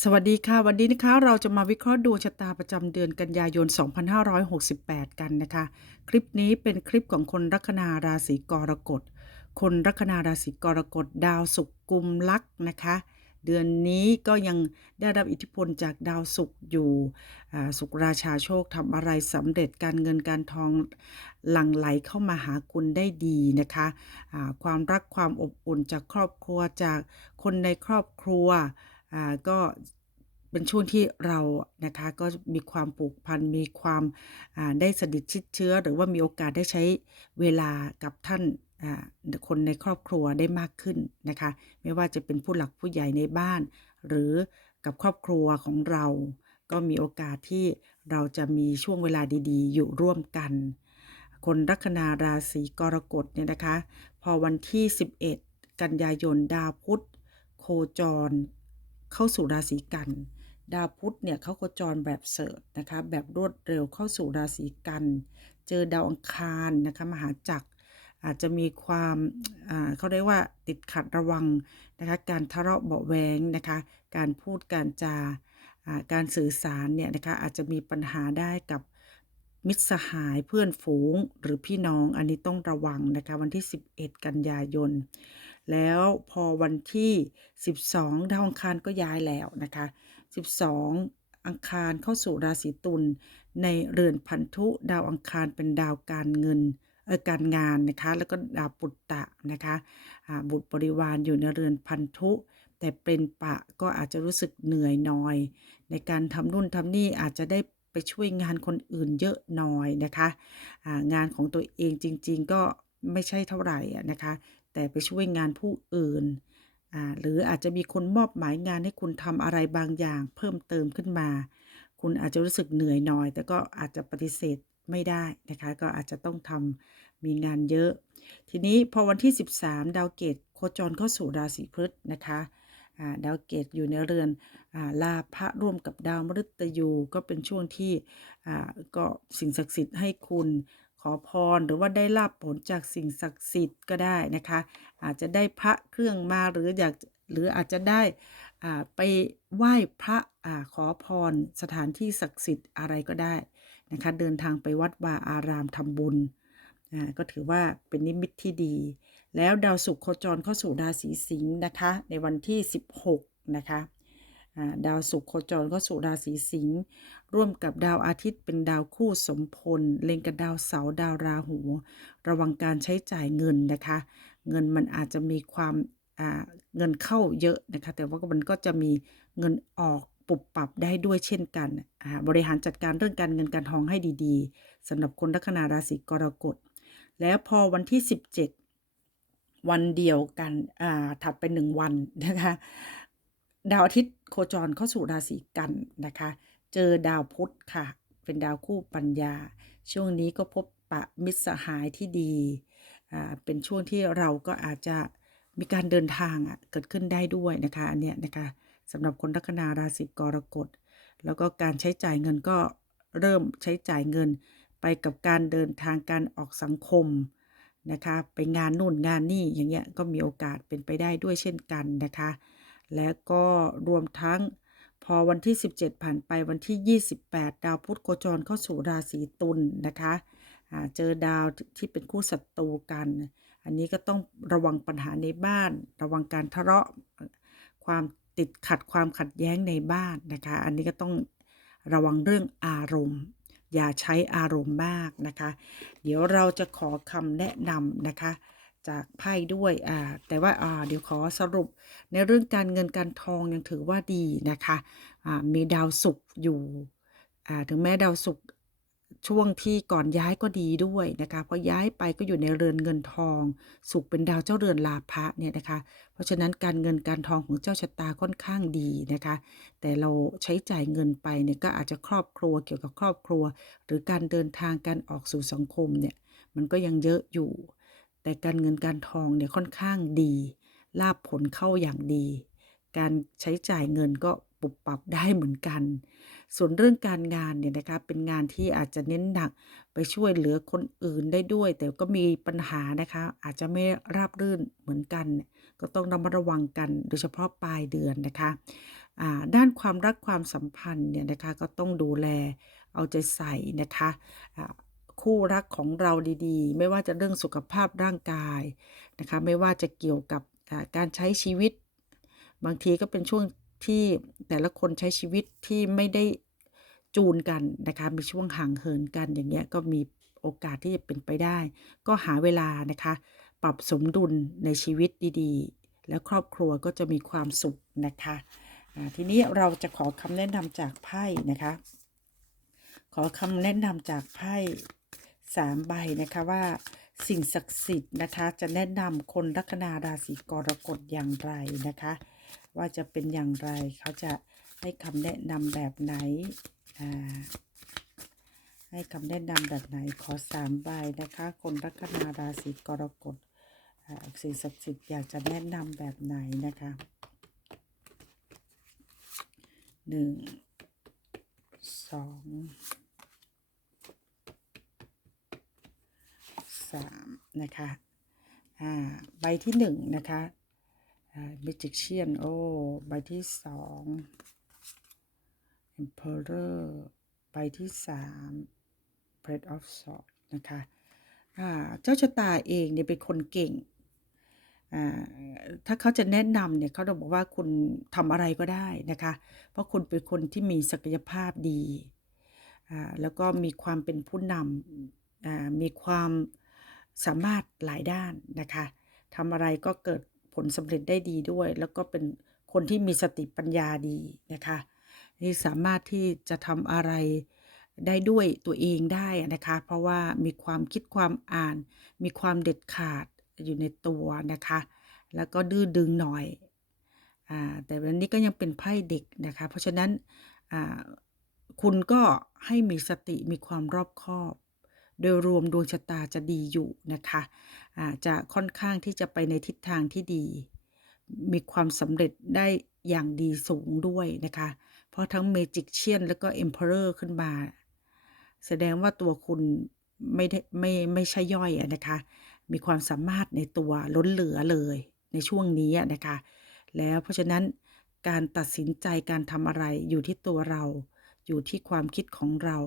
สวัสดีค่ะ วันนี้นะคะเราจะมาวิเคราะห์ดวงชะตาประจำเดือนกันยายน 2568 กันนะคะ คลิปนี้เป็นคลิปของคนลัคนาราศีกรกฎ คนลัคนาราศีกรกฎ ดาวศุกร์กุมลักนะคะ เดือนนี้ก็ยังได้รับอิทธิพลจากดาวศุกร์อยู่ศุกร์ราชาโชคทำอะไรสำเร็จการเงินการทองหลั่งไหลเข้ามาหาคุณได้ดีนะคะอ่าความรักความอบอุ่นจากครอบครัวจากคนในครอบครัว ก็เป็นช่วงที่เรานะคะก็มีความผูกพันมีความได้สนิทชิดเชื้อ หรือว่ามีโอกาสได้ใช้เวลากับท่านคนในครอบครัวได้มากขึ้นนะคะ ไม่ว่าจะเป็นผู้หลักผู้ใหญ่ในบ้าน หรือกับครอบครัวของเรา ก็มีโอกาสที่เราจะมีช่วงเวลาดีๆ อยู่ร่วมกัน คนลัคนาราศีกรกฎเนี่ยนะคะ พอวันที่ 11 กันยายนดาวพุธโคจร เข้าสู่ราศีกัน ดาวพุธเนี่ยเขาโคจรแบบเสิร์ชนะคะ แบบรวดเร็วเข้าสู่ราศีกัน เจอดาวอังคารนะคะมหาจักรอาจจะมีความเขาเรียกว่าติดขัดระวังนะคะการทะเลาะเบาะแวงนะคะการพูดการจาอ่าการสื่อสารเนี่ยนะคะอาจจะมีปัญหาได้กับมิตรสหายเพื่อนฝูงหรือพี่น้องอันนี้ต้องระวังนะคะวันที่ 11 กันยายน แล้วพอวันที่ 12ดาวอังคารก็ย้ายแล้วนะคะ 12 อังคารเข้าสู่ราศีตุลในเรือนพันธุดาวอังคารเป็นดาวการเงินการงานนะคะแล้วก็ดาวปุตตะนะคะบุตรบริวารอยู่ในเรือนพันธุ แต่เป็นปะก็อาจจะรู้สึกเหนื่อยหน่อย ในการทำนู่นทำนี่อาจจะได้ไปช่วยงานคนอื่นเยอะหน่อยนะคะอ่างานของตัวเองจริงๆก็ไม่ใช่เท่าไหร่นะคะ แต่ไปช่วยงานผู้อื่น หรืออาจจะมีคนมอบหมายงานให้คุณทำอะไรบางอย่าง เพิ่มเติมขึ้นมา คุณอาจจะรู้สึกเหนื่อยหน่อย แต่ก็อาจจะปฏิเสธไม่ได้นะคะ ก็อาจจะต้องทำมีงานเยอะ ทีนี้พอวันที่ 13 ดาวเกตโคจรเข้าสู่ราศีพฤษนะคะดาวเกตอยู่ในเรือนอลาพระร่วมกับดาวมฤตยูก็เป็นช่วงที่ก็สิ่งศักดิ์สิทธิ์ให้คุณ ขอพรหรือว่าได้ลาบผลจากสิ่งศักดิ์สิทธิ์ก็ได้นะคะ อาจจะได้พระเครื่องมาหรืออยากหรืออาจจะได้อ่าไปไหว้พระอ่าขอพรสถานที่ศักดิ์สิทธิ์อะไรก็ได้นะคะเดินทางไปวัดวาอารามทำบุญอ่าก็ถือว่าเป็นนิมิตที่ดี แล้วดาวศุกร์โคจรเข้าสู่ราศีสิงห์นะคะ ในวันที่ 16 นะคะ ดาวศุกร์โคจรเข้าสู่ราศีสิงห์ร่วมกับดาวอาทิตย์เป็นดาวคู่สมพล เล็งกับดาวเสาร์ดาวราหู ระวังการใช้จ่ายเงินนะคะ เงินมันอาจจะมีความเงินเข้าเยอะนะคะ แต่ว่ามันก็จะมีเงินออกปุบปรับได้ด้วยเช่นกัน บริหารจัดการเรื่องการเงินการทองให้ดีๆสำหรับคนลัคนาราศีกรกฎ แล้วพอวันที่ 17 วันเดียวกันถัดไปหนึ่งวันนะคะ ดาวอาทิตย์โคจรเข้าสู่ราศีกันนะคะ เจอดาวพุธค่ะ เป็นดาวคู่ปัญญา ช่วงนี้ก็พบปะมิตรสหายที่ดี อ่า เป็นช่วงที่เราก็อาจจะมีการเดินทางอะเกิดขึ้นได้ด้วยนะคะอันเนี้ยนะคะสำหรับคนลัคนาราศีกรกฎ แล้วก็การใช้จ่ายเงินก็เริ่มใช้จ่ายเงินไปกับการเดินทางการออกสังคมนะคะ ไปงานนู่นงานนี่อย่างเงี้ยก็มีโอกาสเป็นไปได้ด้วยเช่นกันนะคะ และก็รวมทั้งพอวันที่ 17 ผ่านไปวันที่ 28 ดาวพุธโคจรเข้าสู่ราศีตุลนะคะเจอดาวที่เป็นคู่ศัตรูกัน อันนี้ก็ต้องระวังปัญหาในบ้าน ระวังการทะเลาะความติดขัดความขัดแย้งในบ้านนะคะ อันนี้ก็ต้องระวังเรื่องอารมณ์ อย่าใช้อารมณ์มากนะคะ เดี๋ยวเราจะขอคำแนะนำนะคะ จากไพ่ด้วยอ่าแต่ว่าอ่าเดี๋ยวขอสรุปในเรื่องการเงินการทองยังถือว่าดีนะคะอ่ามีดาวศุกร์อยู่อ่าถึงแม้ดาวศุกร์ช่วงที่ก่อนย้ายก็ดีด้วยนะคะเพอย้ายไปก็อยู่ในเรือนเงินทองศุกร์เป็นดาวเจ้าเรือนลาภะเนี่ยนะคะ เพราะฉะนั้นการเงินการทองของเจ้าชะตาค่อนข้างดีนะคะ แต่เราใช้จ่ายเงินไปเนี่ยก็อาจจะครอบครัวเกี่ยวกับครอบครัว หรือการเดินทางการออกสู่สังคมเนี่ยมันก็ยังเยอะอยู่ แต่การเงินการทองเนี่ยค่อนข้างดีลาบผลเข้าอย่างดี การใช้จ่ายเงินก็ปรับปรับได้เหมือนกัน ส่วนเรื่องการงานเนี่ยนะคะเป็นงานที่อาจจะเน้นหนักไปช่วยเหลือคนอื่นได้ด้วย แต่ก็มีปัญหานะคะ อาจจะไม่ราบรื่นเหมือนกัน ก็ต้องระมัดระวังกันโดยเฉพาะปลายเดือนนะคะด้านความรักความสัมพันธ์เนี่ยนะคะก็ต้องดูแลเอาใจใส่นะคะ คู่รักของเราดีๆ ไม่ว่าจะเรื่องสุขภาพร่างกายนะคะไม่ว่าจะเกี่ยวกับการใช้ชีวิต บางทีก็เป็นช่วงที่แต่ละคนใช้ชีวิตที่ไม่ได้จูนกันนะคะมีช่วงห่างเหินกันอย่างเงี้ยก็มีโอกาสที่จะเป็นไปได้ ก็หาเวลานะคะ ปรับสมดุลในชีวิตดีๆ แล้วครอบครัวก็จะมีความสุขนะคะทีนี้เราจะขอคำแนะนำจากไพ่นะคะ ขอคำแนะนำจากไพ่ สามใบนะคะว่าสิ่งศักดิ์สิทธิ์นะคะ จะแนะนำคนลัคนาราศีกรกฎอย่างไรนะคะ ว่าจะเป็นอย่างไรเขาจะให้คำแนะนำแบบไหนให้คำแนะนำแบบไหนขอสามใบนะคะ คนลัคนาราศีกรกฎสิ่งศักดิ์สิทธิ์อยากจะแนะนำแบบไหนนะคะหนึ่งสอง สามนะคะอ่าใบที่หนึ่งนะคะอ่า magician โอ้ใบที่สอง emperor ใบที่สาม page of swords นะคะอ่าเจ้าชะตาเองเนี่ยเป็นคนเก่งอ่าถ้าเขาจะแนะนำเนี่ยเขาจะบอกว่าคุณทำอะไรก็ได้นะคะ เพราะคุณเป็นคนที่มีศักยภาพดีอ่าแล้วก็มีความเป็นผู้นำอ่ามีความ สามารถหลายด้านนะคะทำอะไรก็เกิดผลสำเร็จได้ดีด้วย แล้วก็เป็นคนที่มีสติปัญญาดีนะคะที่สามารถที่จะทำอะไรได้ด้วยตัวเองได้นะคะ เพราะว่ามีความคิดความอ่าน มีความเด็ดขาดอยู่ในตัวนะคะ แล้วก็ดื้อดึงหน่อยอ่าแต่วันนี้ก็ยังเป็นไพ่เด็กนะคะ เพราะฉะนั้นคุณก็ให้มีสติมีความรอบคอบ โดยรวมดวงชะตาจะดีอยู่นะคะจะค่อนข้างที่จะไปในทิศทางที่ดี มีความสำเร็จได้อย่างดีสูงด้วยนะคะ เพราะทั้ง Magician แล้วก็ Emperor ขึ้นมา แสดงว่าตัวคุณไม่ได้ไม่ไม่ใช่ย่อยนะคะ มีความสามารถในตัวล้นเหลือเลยในช่วงนี้นะคะ แล้วเพราะฉะนั้นการตัดสินใจการทำอะไรอยู่ที่ตัวเรา อยู่ที่ความคิดของเรา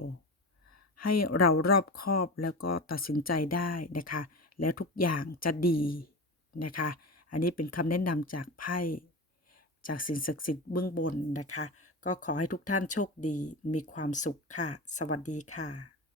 ให้เรารอบคอบแล้วก็ตัดสินใจได้นะคะ แล้วทุกอย่างจะดีนะคะ อันนี้เป็นคำแนะนำจากไพ่จากสิ่งศักดิ์สิทธิ์เบื้องบนนะคะ ก็ขอให้ทุกท่านโชคดีมีความสุขค่ะ สวัสดีค่ะ